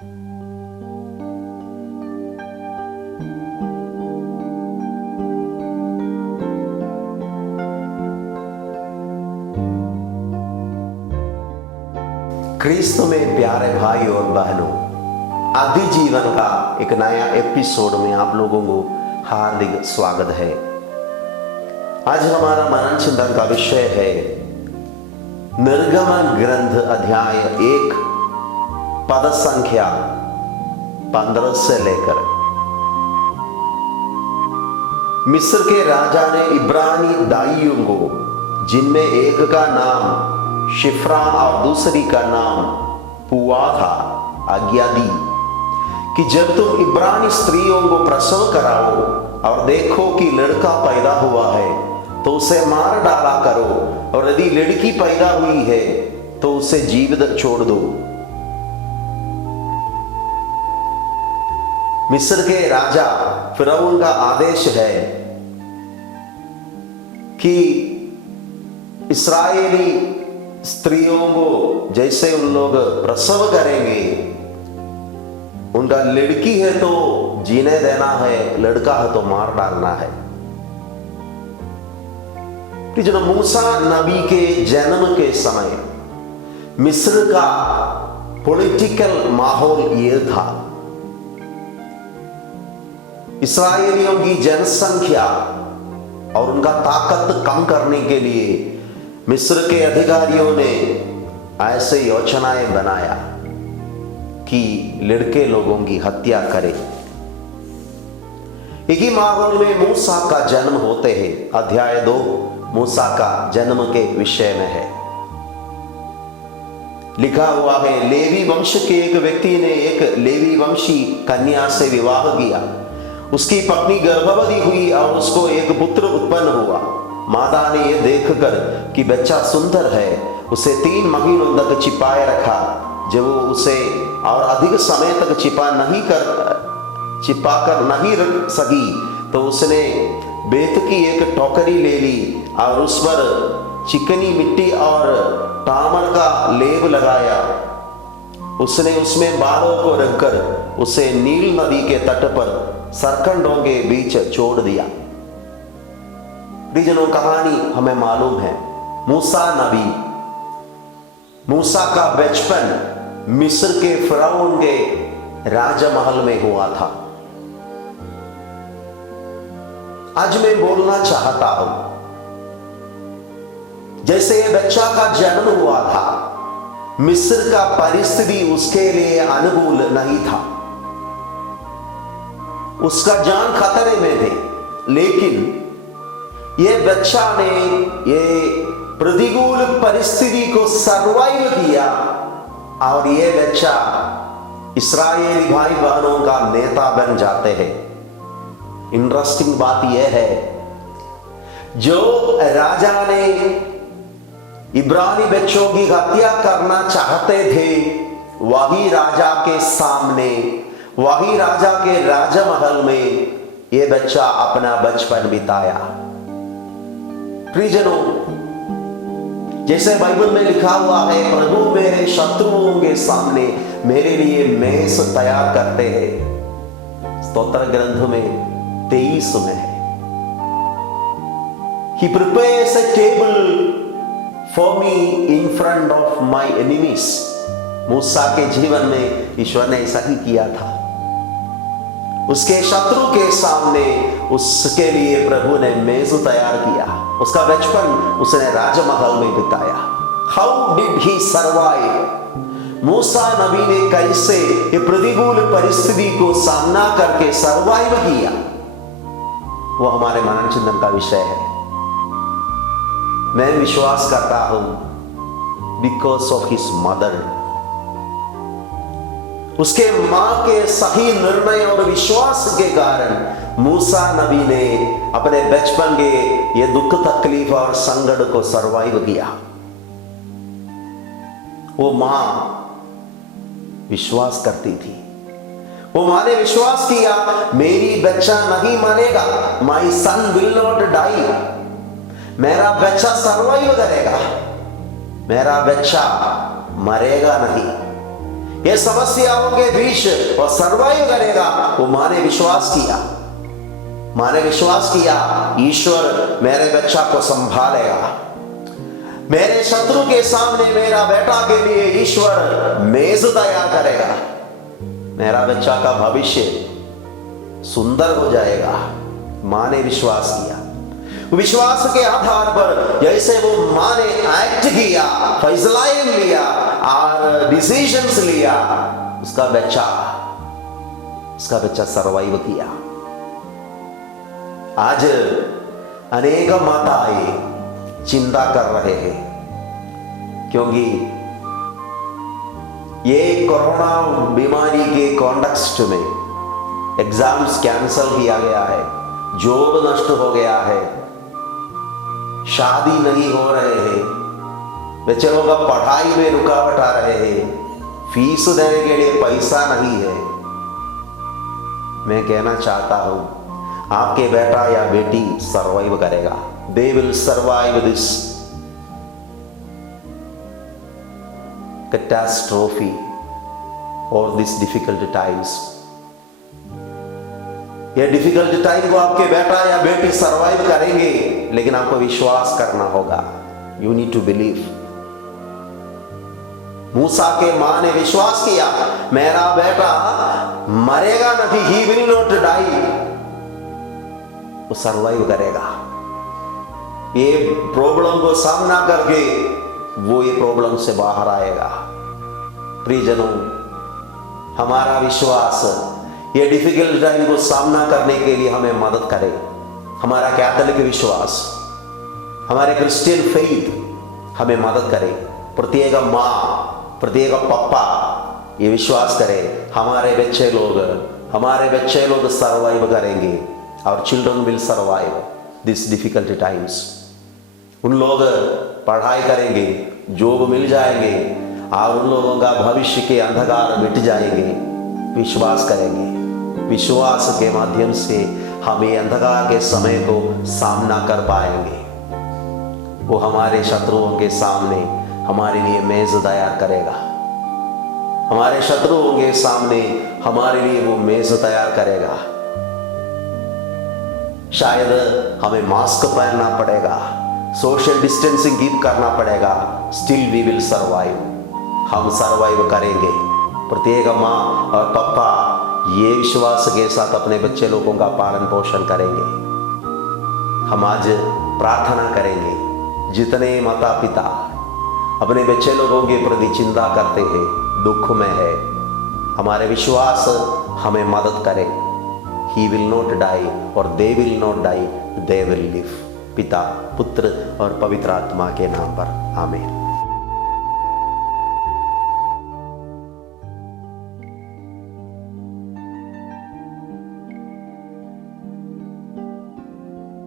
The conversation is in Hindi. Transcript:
क्रिस्त में प्यारे भाई और बहनों, आदि जीवन का एक नया एपिसोड में आप लोगों को हार्दिक स्वागत है। आज हमारा मनन चिंतन का विषय है निर्गमन ग्रंथ अध्याय 1 पद संख्या 15 से लेकर। मिस्र के राजा ने इब्रानी दाइयों को, जिनमें एक का नाम शिफ्रा और दूसरी का नाम पुआ था, आज्ञा दी कि जब तुम इब्रानी स्त्रियों को प्रसव कराओ और देखो कि लड़का पैदा हुआ है तो उसे मार डाला करो, और यदि लड़की पैदा हुई है तो उसे जीवित छोड़ दो। मिस्र के राजा फिरौन का आदेश है कि इस्राएली स्त्रियों को जैसे उन लोग प्रसव करेंगे, उनका लड़की है तो जीने देना है, लड़का है तो मार डालना है। कि जब मूसा नबी के जन्म के समय मिस्र का पॉलिटिकल माहौल ये था। इस्राएलियों की जनसंख्या और उनका ताकत कम करने के लिए मिस्र के अधिकारियों ने ऐसे योजनाएं बनाया कि लड़के लोगों की हत्या करें। इसी माहौल में मूसा का जन्म होते हैं। अध्याय 2 मूसा का जन्म के विषय में है। लिखा हुआ है, लेवी वंश के एक व्यक्ति ने एक लेवी वंशी कन्या से विवाह किया। उसकी पत्नी गर्भवती हुई और उसको एक पुत्र उत्पन्न हुआ। माता ने यह देखकर कि बच्चा सुंदर है, उसे 3 महीनों तक छिपाए रखा। जब वो उसे और अधिक समय तक छिपाकर नहीं रख सकी तो उसने बेत की एक टोकरी ले ली और उस पर चिकनी मिट्टी और तामर का लेप लगाया। उसने उसमें बालों को रखकर उसे नील नदी के तट पर सरकंडों के बीच छोड़ दिया। परिजनों, कहानी हमें मालूम है। मूसा का बचपन मिस्र के फिरौन के राजमहल में हुआ था। आज मैं बोलना चाहता हूं, जैसे ये बच्चा का जन्म हुआ था, मिस्र का परिस्थिति उसके लिए अनुकूल नहीं था। उसका जान खतरे में थे, लेकिन ये बच्चा ने ये प्रतिकूल परिस्थिति को सर्वाइव किया और ये बच्चा इस्राएली भाई बहनों का नेता बन जाते हैं। इंटरेस्टिंग बात यह है, जो राजा ने इब्रानी बच्चों की हत्या करना चाहते थे, वही राजा के सामने, वही राजा के राजमहल में ये बच्चा अपना बचपन बिताया। प्रियजनों, जैसे बाइबल में लिखा हुआ है, प्रभु मेरे शत्रुओं के सामने मेरे लिए मेज तैयार करते हैं। स्तोत्र ग्रंथ में 23 में है, He prepares a table for me in front of my enemies। मूसा के जीवन में ईश्वर ने ऐसा ही किया था। उसके शत्रु के सामने उसके लिए प्रभु ने मेज तैयार किया। उसका बचपन उसने राजमहल में बिताया। How did he survive? मूसा नबी ने कैसे ये प्रतिकूल परिस्थिति को सामना करके सर्वाइव किया, वो हमारे मनन चिंतन का विषय है। मैं विश्वास करता हूं, बिकॉज ऑफ हिज मदर, उसके मां के सही निर्णय और विश्वास के कारण मूसा नबी ने अपने बचपन के ये दुख तकलीफ और संकट को सर्वाइव किया। वो मां विश्वास करती थी, वो मां ने विश्वास किया, मेरी बच्चा नहीं मरेगा, माई सन विल नॉट डाई, मेरा बच्चा सर्वाइव करेगा, मेरा बच्चा मरेगा नहीं। ये समस्याओं के बीच वो सर्वाइव करेगा। वो माँ ने विश्वास किया, माँ ने विश्वास किया ईश्वर मेरे बच्चा को संभालेगा। मेरे शत्रु के सामने मेरा बेटा के लिए ईश्वर मेज तैयार करेगा। मेरा बच्चा का भविष्य सुंदर हो जाएगा। माँ ने विश्वास किया। विश्वास के आधार पर जैसे वो माँ ने एक्ट किया, फैसलाएं लिया और डिसीजंस लिया, उसका बच्चा सरवाइव किया। आज अनेक माताएं चिंता कर रहे हैं क्योंकि ये कोरोना बीमारी के कॉन्टेक्स्ट में एग्जाम्स कैंसिल किया गया है, जॉब नष्ट हो गया है, शादी नहीं हो रहे हैं, बच्चों का पढ़ाई में रुकावट आ रहे हैं, फीस देने के लिए पैसा नहीं है। मैं कहना चाहता हूं आपके बेटा या बेटी सर्वाइव करेगा। They will survive this catastrophe और दिस डिफिकल्ट टाइम्स। ये डिफिकल्ट टाइम को आपके बेटा या बेटी सर्वाइव करेंगे, लेकिन आपको विश्वास करना होगा। You need to believe. मूसा के मां ने विश्वास किया मेरा बेटा मरेगा नहीं, ही विल नॉट डाई, वो सर्वाइव करेगा। ये प्रॉब्लम को सामना करके वो ये प्रॉब्लम से बाहर आएगा। प्रियजनों, हमारा विश्वास ये डिफिकल्ट टाइम को सामना करने के लिए हमें मदद करे। हमारा कैथोलिक विश्वास, हमारे क्रिश्चियन फेथ हमें मदद करे। प्रत्येक माँ, प्रत्येक पापा ये विश्वास करे हमारे बच्चे लोग सर्वाइव करेंगे। और children will survive this difficult times. उन लोग पढ़ाई करेंगे, जॉब मिल जाएंगे और उन लोगों का भविष्य के अंधकार मिट जाएंगे। विश्वास करेंगे। विश्वास के माध्यम से हम ये अंधकार के समय को सामना कर पाएंगे। वो हमारे शत्रुओं के सामने हमारे लिए मेज तैयार करेगा। हमारे शत्रुओं के सामने हमारे लिए वो मेज तैयार करेगा। शायद हमें मास्क पहनना पड़ेगा, सोशल डिस्टेंसिंग कीप करना पड़ेगा, स्टिल वी विल सर्वाइव। हम सर्वाइव करेंगे। प्रत्येक माँ और पापा ये विश्वास के साथ अपने बच्चे लोगों का पालन पोषण करेंगे। हम आज प्रार्थना करेंगे। जितने माता पिता अपने बच्चे लोगों के प्रति चिंता करते हैं, दुख में है, हमारे विश्वास हमें मदद करे। He will not die और they will not die, they will live। पिता, पुत्र और पवित्र आत्मा के नाम पर आमीन।